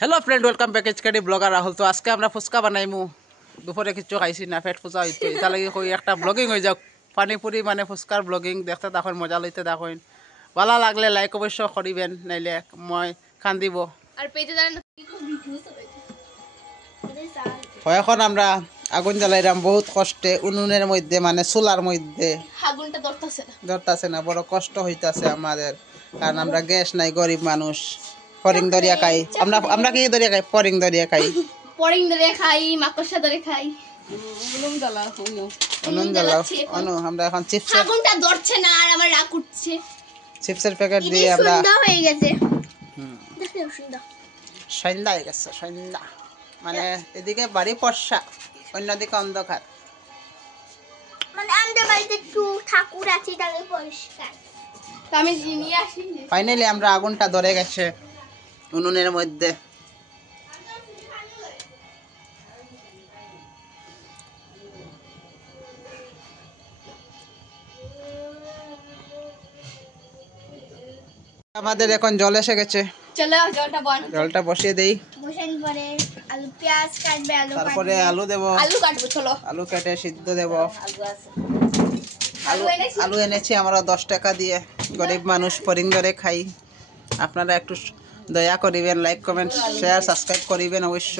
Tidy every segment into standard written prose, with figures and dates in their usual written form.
Hello friend welcome back HKD blogger Rahul. तो आज के আমরা ফুচকা বানাইমু। দুপুরে কিছু খাইছি না, পেট পূজা হইতো, এটা লাগি কই একটা ব্লগিং হয়ে যাক। পানিপুরি মানে ফুচকার ব্লগিং দেখতে তখন মজা লইতে দেখুন। ভালো লাগলে লাইক অবশ্য করিবেন, নাইলে মই খান দিব। আর পেজে জানেন এখন আমরা আগুন জ্বালাইলাম বহুত কষ্টে, উনুনের মধ্যে মানে চুলার মধ্যে। আগুনটা ধরতাছে না, বড় কষ্ট হইতাছে আমাদের, কারণ আমরা গ্যাস নাই, গরিব মানুষ। ফরিং দরিয়া খাই আমরা কি দরিয়া খাই? ফরিং দরিয়া খাই, মাকড়সা ধরে খাই। উনুন জ্বালাও অনু। আমরা এখন আগুনটা ধরছে না আর আমার রাগ উঠছে। চিপসের প্যাকেট দিয়ে আমরা সন্ধ্যা হয়ে গেছে। সন্ধ্যা হয়ে গেছে, সন্ধ্যা মানে এদিকে বাড়ি ফর্সা, অন্যদিকে অন্ধকার। মানে আমাদের বাড়িতে একটু ঠাকুর আছে, তাহলে পরিষ্কার। আমি নিয়ে আসি। ফাইনালি আমরা আগুনটা ধরে গেছে উনুনের মধ্যে। আমাদের এখন জল এসে গেছে, চলো জলটা বসিয়ে দেই। বসানোর পরে আলু পেঁয়াজ কাটবে, তারপরে আলু দেব, আলু কাটবো। চলো আলু কেটে সিদ্ধ দেব। আলু এনেছি। আলু এনেছি আমরা 10 টাকা দিয়ে, গরিব মানুষ, ফরিং ধরে খাই। আপনারা একটু দয়া করিবেন, লাইক কমেন্ট শেয়ার সাবস্ক্রাইব করিবেন অবশ্য।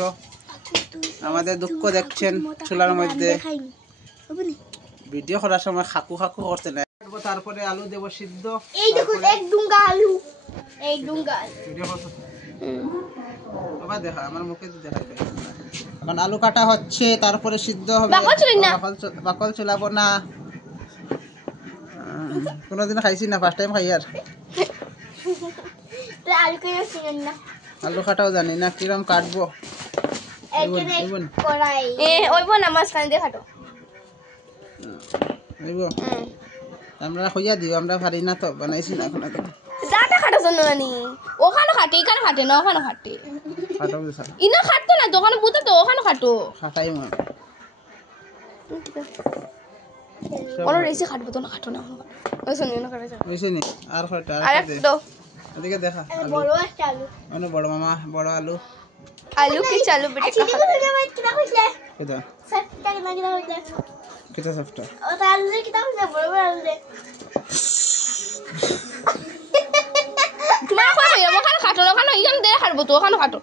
আমাদের দুঃখ দেখছেন চুলার মধ্যে ভিডিও করার সময় খাকু খাকু করতে না। তারপরে আলু দেব সিদ্ধ। এই দেখুন এক ডুঙ্গা আলু, এই ডুঙ্গা ভিডিও করতে বাবা দেখা আমার মুখে দেখাবে। এখন আলু কাটা হচ্ছে, তারপরে সিদ্ধ হবে। বাকল চুলাবো না, কোনোদিন খাইছি না, ফার্স্ট টাইম খাই। আর আলু কেটে চিনেন না, আলু কাটাও জানি না, কিরম কাটবো। আমরা হইয়া দিব, আমরা পারি না তো, বানাইছি না এখন। দাদা খাটার জন্য নানি ওখানে খাটে, এখানে খাটে না, ওখানে খাটে। খাটাও ইনা খাটতো না, দোকানে বুঝতে তো ওখানে খাটো। খাটাই মা ওরা রেসে খাটবো তো না, খাটো না। ওই শুনি না কাটে যাও। বুঝছি নি আর কয়টা আর দে। দাও এদিকে দেখা আলু, বড় একটা আলু। অন্য বড় মামা বড় আলু। আলু কি চালু বেটা কা কিনা কইলে কেদা সবটা কিনা কিনা কইলে কেদা সফটা ও তা আলু কিনা কইলে বড় বড় আলু দে। মা কই ওখানে খাটো, ওখানে ইগান দে খাটবো তো, ওখানে খাটো।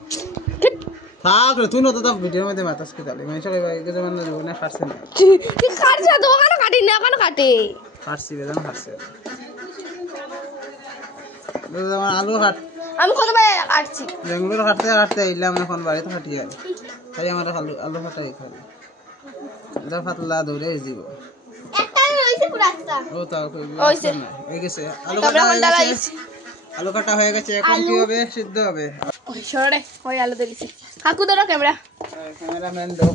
থাক রে, তুই নতো ভিডিওর মধ্যে মাতাস কি তালে মানে সবাই এই যে মানে না খাটছে না, তুই খাটছ তো, ওখানে কাটি না, ওখানে কাটে। খাটছি বেদান খাটছে। দাদা আমার আলু কাট, আমি কত ভাই কাটছি। বেঙ্গলোর কাটতে কাটতে আইলাম, এখন বাড়িতে কাটিয়ে তাই আমার আলু কাটাই খালি এটা পাতলা দৌড়ে যাব। একটা রইছে পুরাটা ও তাও হইছে হয়ে গেছে। আলু কাটা হয়ে গেছে, আলু কাটা হয়ে গেছে। এখন কি হবে? সিদ্ধ হবে। ওই সরে ওই আলু দিলিছি। কাকু ধরো ক্যামেরা, ক্যামেরাম্যান দাও।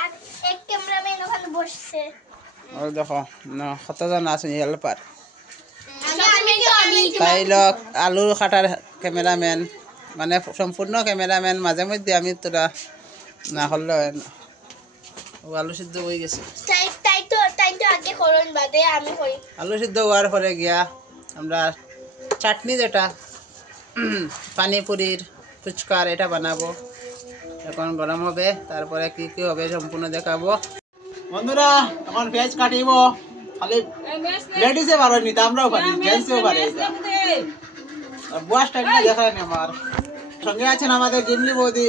আর এক ক্যামেরাম্যান ওখানে বসছে। ওই দেখো না কতজন আছে হেল্পার। আমি তাই লোক আলু কাটার ক্যামেরাম্যান মানে সম্পূর্ণ ক্যামেরাম্যান। মাঝে মধ্যে আমি তোরা না করলে হয় না। ও আলু সিদ্ধ হয়ে গেছে। তাই তো আগে করুন, বাদে আমি করি। আলু সিদ্ধ হওয়ার পরে গিয়া আমরা চাটনি, যেটা পানিপুরির ফুচকার, এটা বানাবো। এখন গরম হবে, তারপরে কি কি হবে সম্পূর্ণ দেখাবো। বন্ধুরা এখন পেঁয়াজ কাটিব। খালি লেডিসে পারো নি, আমরাও পারি, জেন্টসও পারে। বয়স টাইমে দেখায় না। আমার সঙ্গে আছেন আমাদের জিমলি বৌদি।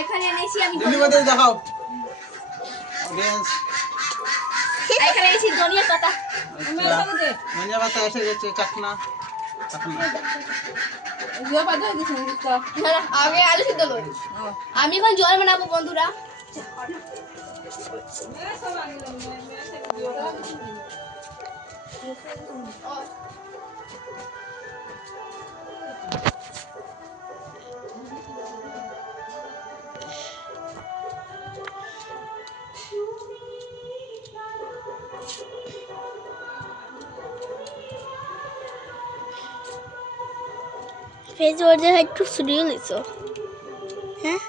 এখানে এনেছি আমি জিমলি বৌদি দেখাও অডিয়েন্স। এখানে এনেছি ধনিয়া পাতা। ধনিয়া পাতা এসে গেছে, চাকনা আগে আলু সিদ্ধ করি। আমি এখন জল বানাবো বন্ধুরা। ফেজ ওদের একটু সুরিয়ে লিছো। হ্যাঁ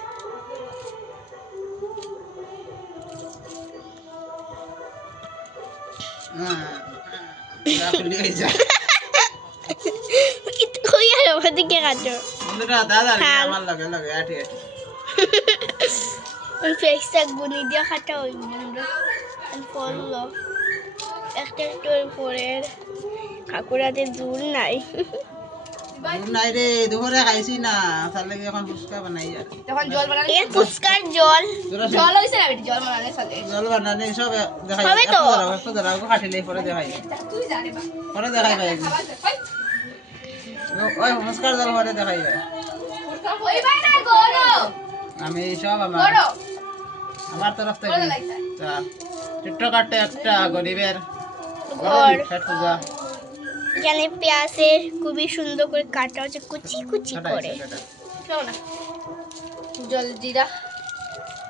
খুলে যায়। Itu ya, berarti kayak kado. দুটা দাদা আমার লগে লগে আটি আটি ফেসটা গুনি দিয়ে খাটা হই বন্ধু পড়লো একটা একটু পরের কাকুরাদের দূর নাই নাই রে দুপুরে খাইছি না তার লাগে এখন ফুচকা বানাই আর যখন জল বানালে এ ফুচকার জল জল হইছে না বেটি জল বানালে সাথে জল বানানে সব দেখাই সবই তো। একটু দাঁড়াও কাটিলে পরে দেখাই তুই জানে বা পরে দেখাই ভাই ওই নমস্কার জল পরে দেখাই ভাই ওই ভাই না গরো আমি সব গরো আমার তরফ থেকে গরো লাগছে ছোট্ট কাটতে একটা গরিবের ঘর পেট পূজা এখানে পেঁয়াজের খুবই সুন্দর করে কাটা হচ্ছে কুচি কুচি করে শোনো না জল জিরা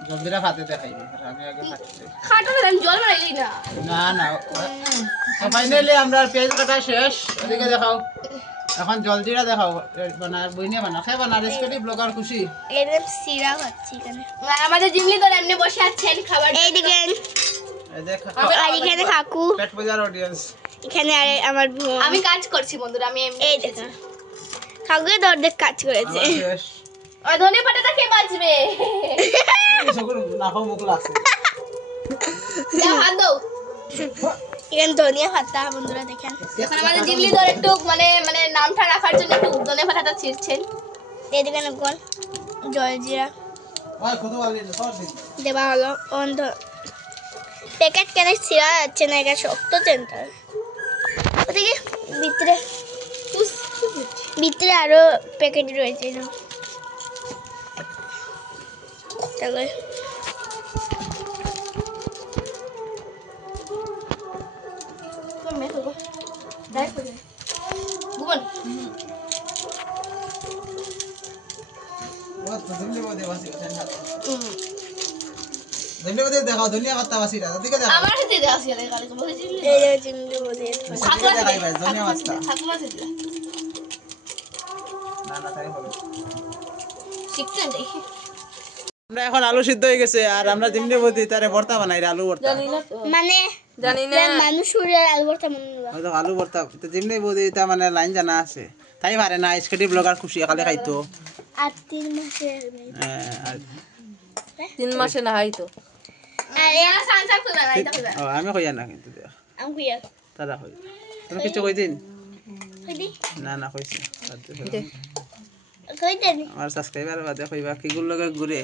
জলদিরা ভাতে দেখাই আমি আগে খাচ্ছি খাটো না আমি জল বানাইলি না না না তো ফাইনালি আমরা পেঁয়াজ কাটা শেষ ওদিকে দেখাও এখন জলজিরা দেখাও বানা বইনে বানা খাই বানা রেসিপি ব্লগার খুশি এরকম সিরা হচ্ছে এখানে আর আমাদের জিমলি তো এমনি বসে আছেন খাবার এইদিকে এই দেখ আর এখানে কাকু পেট পূজার অডিয়েন্স এখানে আর আমার বোন আমি কাজ করছি বন্ধুরা আমি এমনি এই দেখো কাকু তো অর্ধেক কাজ করেছে শেষ ওই ধনে পাতাটা কে বাজবে সগুর নাফা মুখ লাগছে যা হাত দাও এখানে ধনিয়া পাতা বন্ধুরা দেখেন এখন আমাদের জিমলি ধর একটু মানে নামটা রাখার জন্য একটু ধনে পাতাটা ছিঁড়ছেন এইদিকে নকল জলজিরা ওই কত আলি সর দিন দেওয়া হলো অন্ধ প্যাকেট কেন ছিঁড়া যাচ্ছে না এটা শক্ত চেনটা ওদিকে ভিতরে আরো প্যাকেট রয়েছে না তাহলে গুবন ও তো দিলে বদে বাসি দিলে বদে দেখাও দুনিয়া পাতা বাসি না ওদিকে দেখাও আমার সাথে দেওয়া ছিল গালি তো বলেছি এই যে চিমড়ি বলে ওদিকে দেখাই ভাই দুনিয়া পাতা ঠাকুমা সাথে না না তাই হবে শিখছেন দেখি আমরা এখন আলু সিদ্ধ হয়ে গেছে আর আমরা জিমনি বদি তারে ভর্তা বানাই আলু ভর্তা মানে জানি মানুষ উড়ে আলু ভর্তা মনে হয় হয়তো আলু ভর্তা তো জিমনি বদি তা মানে লাইন জানা আছে তাই পারে না স্কেটি ব্লগার খুশি খালি খাইতো আর 3 মাসের মেয়ে। আর 3 মাসে না হয়তো আর এরা সানসার কইবা না এটা কইবা ও আমি কইয়া না কিন্তু দেখ আমি কুইয়া তারা কই তুমি কিছু কই দিন কইদি না না কইছি কইতেন আমার সাবস্ক্রাইবার বাদে কইবা কি গুলো লগে ঘুরে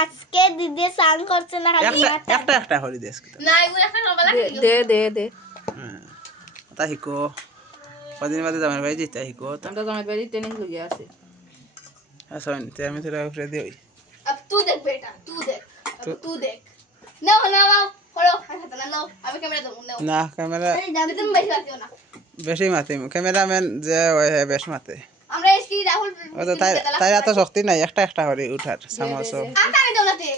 আজকে দিদি সান করছে না খালি একটা একটা করি দেশ না এগুলো একটা নরমাল দে তা হিকো কদিন বাদে জামাই ভাই জিতা হিকো আমরা জামাই বাড়ি ট্রেনিং লগে আছে আসেন তে আমি তোরা উপরে দিই अब तू देख बेटा तू देख अब तू देख ना ना হলো হাত না নাও আমি ক্যামেরা দেবো নাও না ক্যামেরা তুমি বেশি আছিও না বেশি মাতে ক্যামেরাম্যান যে ওই বেশ মাতে আমরা এসকি রাহুল ও তো তাই এত শক্তি নাই একটা একটা করে উঠার সামস আটা আমি দৌলাতে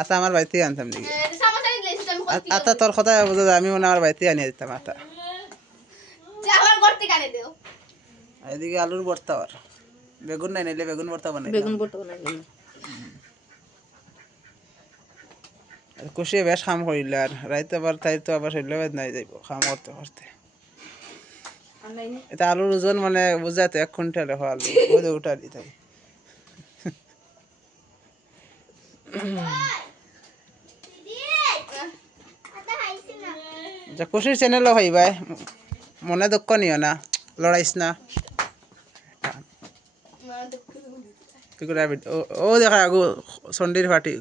আতা আমার বাড়িতে আনতাম নাকি সমস্যা নেই লেছি তুমি আতা তোর কথা বুঝো আমি মনে আমার বাড়িতে আনিয়ে দিতাম আতা যা আমার করতে কানে দেও এদিকে আলুর ভর্তা আর বেগুন নাই নাইলে বেগুন ভর্তা বানাই বেগুন বটো না খুশি বেশ কাম করিলে আর রাইতে আবার তাই তো আবার শৈল্যবাদ নাই যাইব কাম করতে করতে এটা আলুর ওজন মানে বুঝাই তো 1 কুইন্টাল হয় আলু ওই যে উঠা দি তাই যা খুশির চ্যানেলও ভাই ভাই মনে দুঃখ নিও না লড়াইস না কি করে ও দেখা আগু সন্ডির ফাটি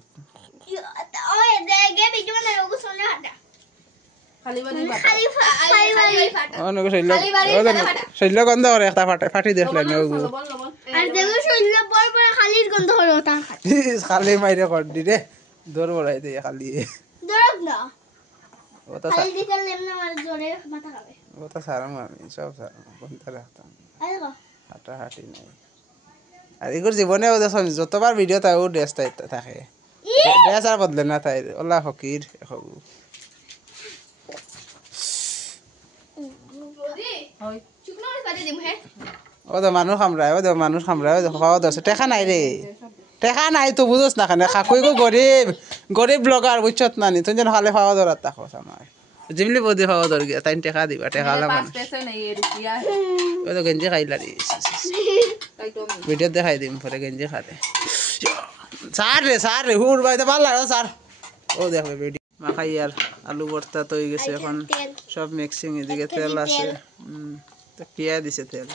ওই দেখে ভিডিও না ওগো সোনে হাটা খালি বাড়ি খালি ফাটা অনেক শৈল্য গন্ধ করে একটা ফাটি দেখলে না ওগু আর দেখো শৈল্য পর পর খালির গন্ধ হলো তা খালি মাইরে কর দি রে দৌড় বড়াই দিয়ে খালি দরক না ও তো খালি দিকে লেমনা মার জোরে মাথা খাবে ও তো সারাম আমি সব সারাম কোনটা রাখতাম আই দেখো হাঁটা হাঁটি নাই আর এগুর জীবনে ও দেখুন যতবার ভিডিও তাই ও ড্রেস তাই থাকে ড্রেস আর বদলে না তাই ওলা ফকির হবু হয় চুকনো বাজে দিম হে ও তো মানুষ খামরায় ও তো মানুষ খামরায় ও দেখো পাওয়া দছে টেকা নাই রে টেকা নাই তো বুঝোস না খানে কাকুই গো গরিব গরিব ব্লগার বুঝছত না নি তুই যেন খালে পাওয়া দরাত তাকো আমার জিমলি বদি খাওয়া দর গিয়া তাই টেকা দিবা টেকা আলা মানুষ पैसे नहीं है रुपया ওই তো গেঞ্জি খাইলা রে कई तो ভিডিও দেখাই দিম পরে গেঞ্জি খালে সার রে হুর ভাই তো ভালো লাগে স্যার ও দেখবে ভিডিও মাখাই আর আলু ভর্তা তো হয়ে গেছে এখন তেল সব মিক্সিং এদিকে তেল আছে তো পেঁয়া দিছে তেল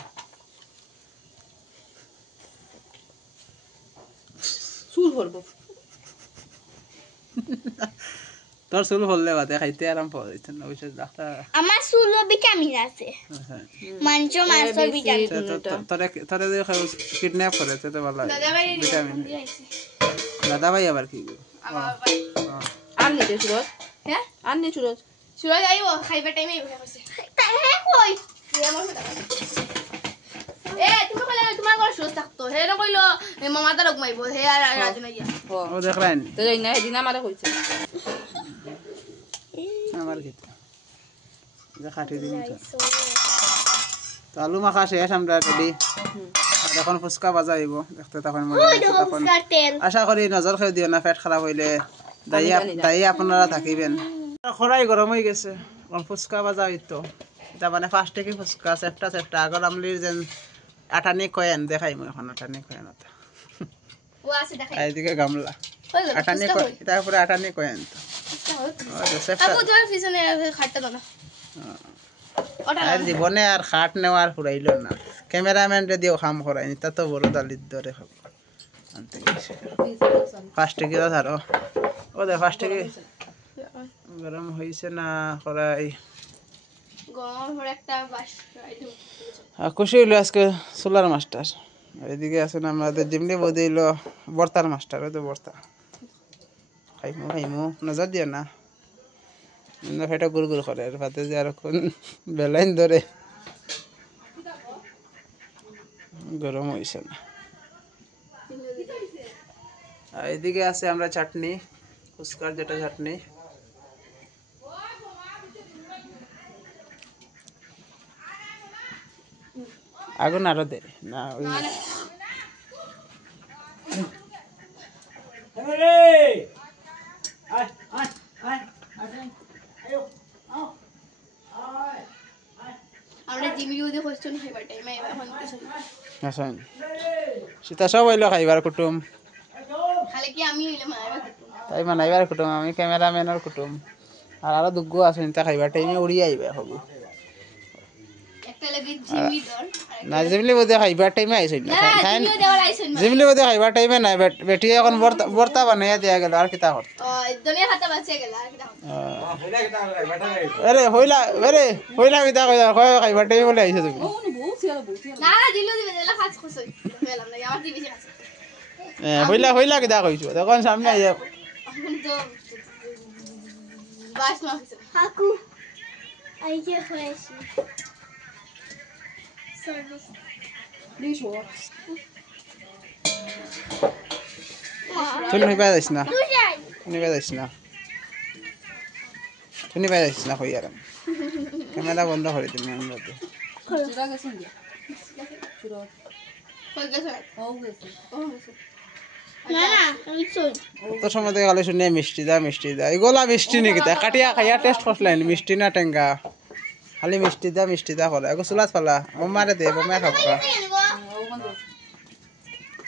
सूर भरबो তোর চুল হললে বাদে খাইতে আরাম পাওয়া যাচ্ছে না ওইসব ডাক্তার আমার চুলো ভিটামিন আছে মাংস মাংসের ভিটামিন তোরে যে কিডন্যাপ করে তো ভালো লাগে ভিটামিন দাদা ভাই আবার কি आन नहीं सूरज হ্যাঁ आन नहीं सूरज সুরজ আইব খাইবার টাইমে আইব কইছে হ্যাঁ কই আমার কথা তুমি কইলা তোমার ঘর সুরজ থাকতো হে না কইলো মামা তারক মাইব হে আর রাজু নাই ও দেখলেন तो जाइना है दिन हमारा कोई আমার কি যা খাটি দিন তো আলু মাখা শেষ আমরা রেডি আর এখন ফুচকা বাজা আইব দেখতে তখন মজা লাগছে তখন তেল আশা করি নজর খেয়ে দিও না পেট খারাপ হইলে দায়ী আপনারা থাকিবেন খরাই গরম হয়ে গেছে এখন ফুচকা বাজা হইতো এটা মানে ফার্স্ট থেকে ফুচকা চেপটা আগর আমলির যেন আটানি কয়েন দেখাই মই এখন আটানি কয়েন ও আছে দেখাই এইদিকে গামলা হই গেল আটানি কয়েন এটা উপরে আটানি কয়েন তো চেপটা আপু তোমার পিছনে খাটটা দাও না ওটা আর জীবনে আর খাট নেওয়ার ফুরাইল না ক্যামেরাম্যান দিও খাম করাইনি তা তো বড় দালির দরে খাব আনতে গেছে ফার্স্টে কি ধরো ও দে ফার্স্টে কি গরম হইছে না করাই গরম হয়ে একটা বাস খুশি হইলো আজকে সোলার মাস্টার এদিকে আছেন আমাদের জিমনি বদিল বর্তার মাস্টার ওই তো বর্তা খাইমু নজর দিও না ফেটা গুড় করে আর ভাতে যে আর কোন বেলাইন ধরে গরম হয়েছে না আর এদিকে আছে আমরা চাটনি ফুচকার যেটা চাটনি আগুন আরো দে না ওই আমরা জিমি উদি কোশ্চেন খাইবার টাইমে এখন কিছু আসেন সীতা সব হইলো খাইবার কুটুম খালি কি আমি হইলে মারবা তাই মানাইবার কুটুম আমি ক্যামেরাম্যানের কুটুম আর আরো দুগ্গো আছেন তা খাইবার টাইমে উড়ি আইবে হবু একটা লাগি জিমি দর না জিমলি বোধে খাইবার টাইমে আইসই না না জিমি দেওয়ার আইছেন জিমলি বোধে খাইবার টাইমে নাই বেটি এখন বর্তা বানাইয়া দিয়া গেল আর কিতা কর দুনিয়া হাতে বাঁচে গেল আর কি দাও হইলা কিতা কয় খাইবার টাইমে বলে আইছো তুমি না না দিলো দিবে দিলা কাজ করছই গেলাম না আমার দিবি আছে হইলা কিতা কইছো তখন সামনে আইয়া এখন তো বাস না কিছু কাকু এই যে হয়েছে সার্ভিস তুই নিবা যাইস না তুই যাই নিবা যাইস না তুই নিবা যাইস না কই আর ক্যামেরা বন্ধ করে দিন আমরা কই গেছে ओ गए ও গেছে না না আমি চল তো সময় থেকে গেলে শুনে মিষ্টি দা এগুলা মিষ্টি নাকি তা কাটিয়া খাইয়া টেস্ট করলেন মিষ্টি না টেঙ্গা খালি মিষ্টি দা করে এগো চুলাত ফালা বোমারে দে বোমা খাবা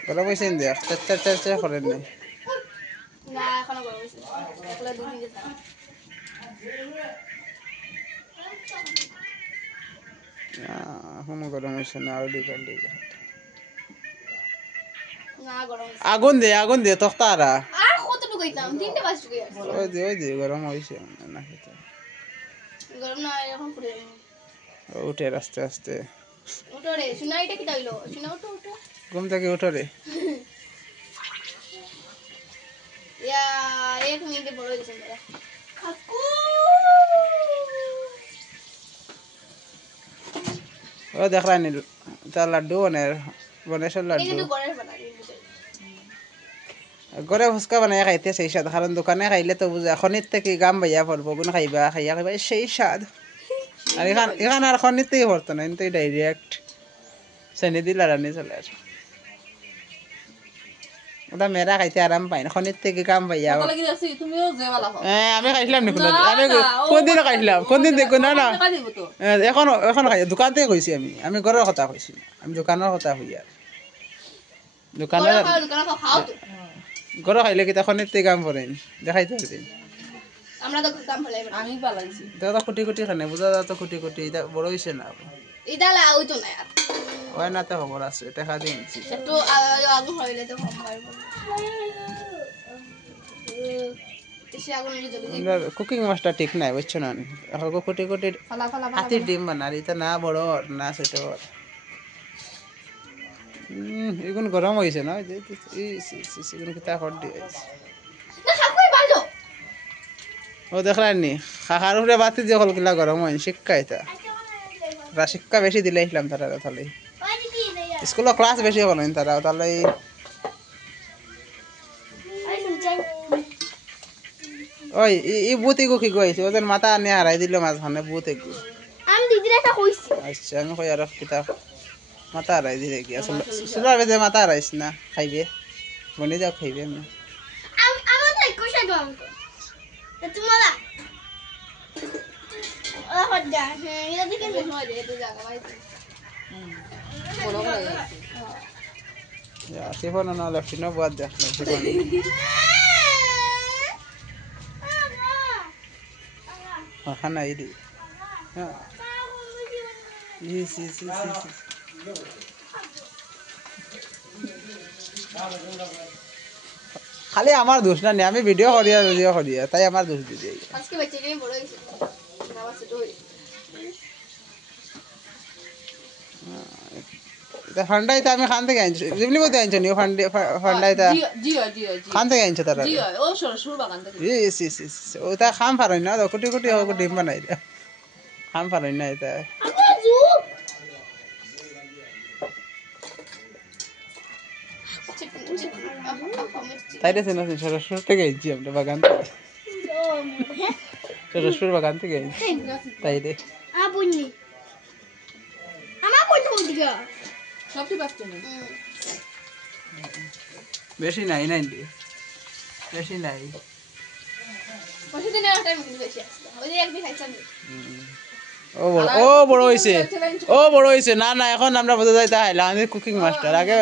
গরম হয়েছে দেখ চের করেন নি না এখনো গরম হইছে একলা দুই দিন গেছে এখন গরম হয়েছে না আর দিকে না গরম হইছে আগুন দে তখতারা আর কতটুকু কইতাম তিনটে বাজ টুকু ওই দে গরম হয়েছে না খেতে গরম না এখন পুরো উঠে আস্তে আস্তে ওটো রে শুনা এটা কি তাইলো শুনা ওটো ঘুম থেকে উঠো রে ইয়া এক মিনিটে বড় হইছে দাদা কাকু ও দেখলা নি তার লাড্ডু বনেশ্বর এই লাড্ডু কিন্তু গড়ের বানাই ঘরে ফুচকা বানাই খাইতে সেই স্বাদ কারণ দোকানে খাইলে তো বুঝা খনির থেকে গাম বাইয়া পড়বো গুণ খাইবা সেই স্বাদ আর এখান আর খনিতেই পড়তো না কিন্তু ডাইরেক্ট চেনি দিল রানি চলে আর ওটা মেয়েরা খাইতে আরাম পায় না খনির থেকে কাম পাই যাও কত লাগি আছে তুমিও জেওয়ালা হও আমি খাইছিলাম নি না, আমি না, কোন দিন খাইছিলাম কোন দিন দেখো না না টাকা দিব তো এখন এখন খাই দোকান থেকে কইছি আমি ঘরের কথা কইছি আমি দোকানের কথা হই আর দোকানের দোকানে খাও তো ঘরে খাইলে কি খনির থেকে কাম করেন দেখাইতে পারবেন আমরা তো কাম ফলাই আমি পালাইছি দাদা কোটি কোটি খানে বুঝা যা তো কোটি কোটি এটা বড় হইছে না এটা লাউ তো না আর হয় না তো খবর আছে টাকা দিয়ে নিছি একটু আগুন হইলে তো কম পারবো এসে আগুন নিয়ে জ্বলে কুকিং মাস্টার ঠিক নাই বুঝছো না এখন কোটি কোটি ফালা ফালা হাতির ডিম বানার এটা না বড় না ছোট এগুন গরম হয়েছে না এগুন কিতা খড় দিয়ে না খাকই ভালো ও দেখলেন নি খাখার উপরে বাতি যে হলকিলা গরম হয় শিক্ষা এটা শিক্ষা বেশি দিলাইছিলাম তারা তাহলে স্কুলের ক্লাস বেশি হলো তারা তাহলে ওই ই বুত এগু কি কইছে ওদের মাথা নিয়ে হারাই দিল মাঝখানে বুত এগু আমি দিদির একটা কইছি আচ্ছা আমি কই আর কিতা মাথা হারাই দিলে কি আসলে সুলার বেজে মাথা হারাইছ না খাইবে বনে যাও খাইবে আমি আমাদের কইছা দাও তোমালা ও হদ্দা হ্যাঁ এটা দেখে মনে হয় এটা জায়গা বাইতে বড় হয়ে গেছে Ya, si fue no leptino buat dah. Makan aja di. Ya. Yes. খালি আমার দোষ না আমি ভিডিও করিয়া তাই আমার দোষ দিদি আজকে বাচ্চাকে বড় হইছে বাবা ছোট হই এটা ফান্ডাইতে আমি খান থেকে আনছি জিবলি মধ্যে আনছো নি ফান্ডাইতে জিও খান থেকে আনছো তারা জিও ও সরসুর বাগান থেকে ইস ওটা খাম পারই না কোটি কোটি হোক ডিম বানাই দে খাম পারই না এটা আজু তাই রে না সরস্বর থেকে আনছি আমরা বাগান থেকে সরস্বর বাগান থেকে আনছি তাই রে আবুনি আমার কোন দিকে সবটি পাচ্ছে না বেশি নাই বেশি নাই পয়সা দিনে একটা মিনিট বেশি আসছে ওই যে একদিন খাইছাম ও বড় হইছে না এখন আমরা বোঝা যাইতে হাইলাম আমি কুকিং মাস্টার আগে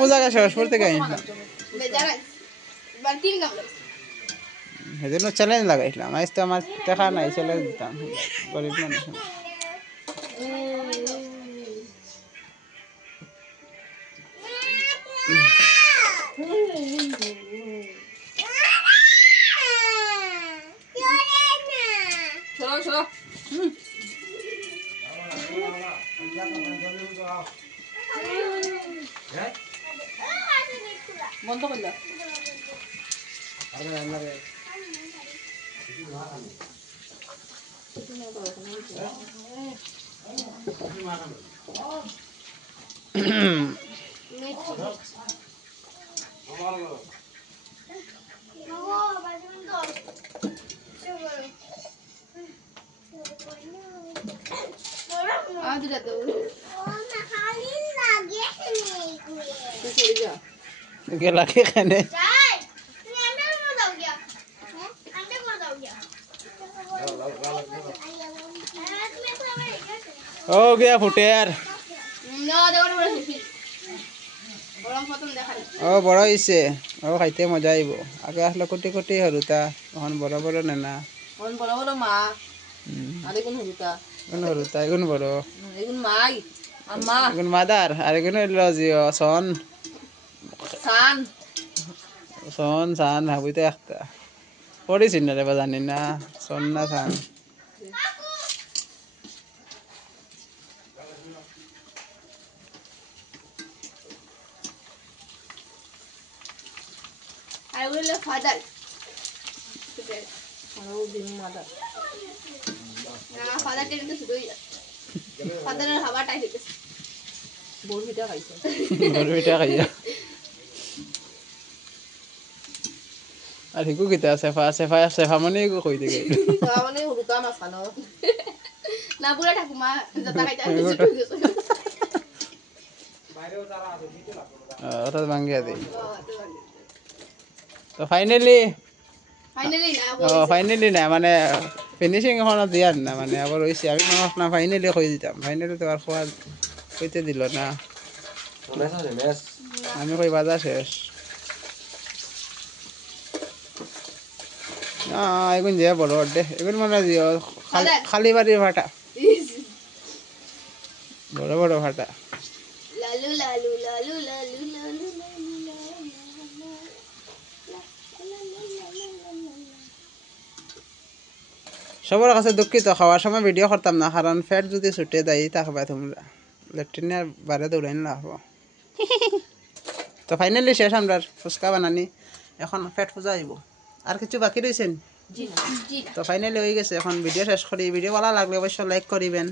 বোঝা গেছে সরস্বর থেকে আনছিলাম বেজারা বার তিন কাম লাগছে সেজন্য চ্যালেঞ্জ লাগাইছিলাম আজ তো আমার টাকা নাই চ্যালেঞ্জ দিতাম গরিব মানুষ চলো বন্ধ করলা गेला के खाने हो गया फुटेर ও বড় হইছে ও খাইতে মজা আইব আগে আসলে কোটি কোটি হরুতা এখন বড় বড় নেনা কোন বড় বড় মা আরে কোন হরুতা কোন হরুতা এগুন বড় এগুন মাই আম্মা এগুন মাদার আর এগুন হইলো জিও সন হাবুইতে একটা পড়েছি না রে বা জানি না সন না সান I will father. আরো দিন মাদা Father didn't do it. Father have a time. বড়িটা খাইছে গরুটা খাইয়া আর হিকু কিতা সেফা মানে হিকু কই দিকে মানে হুরুকা মাছ খানো না পুরা ঠাকুমা যতা খাইতা ওটা ভাঙ্গিয়া দেই তো ফাইনালি ফাইনালি না ফাইনালি না মানে ফিনিশিং এখনো দিয়ার না মানে আবার হয়েছে আমি মনে না ফাইনালি কই দিতাম ফাইনালি তো আর খোয়া কইতে দিল না আমি কই বাজার শেষ না এগুন যে বড় দে এগুন মানে দিও খালি বাড়ির ভাটা বড় বড় ভাটা লালু লালু লালু লালু লালু সবার কাছে দুঃখিত খাওয়ার সময় ভিডিও করতাম না কারণ ফ্যাট যদি ছুটে দেয় থাকবে তোমরা ল্যাট্রিনের বারে দৌড়াই না হবো তো ফাইনালি শেষ আমরা ফুচকা বানানি এখন ফ্যাট পূজা আইব আর কিছু বাকি রয়েছেন জি তো ফাইনালি হয়ে গেছে এখন ভিডিও শেষ করি ভিডিও ভালো লাগলে অবশ্যই লাইক করিবেন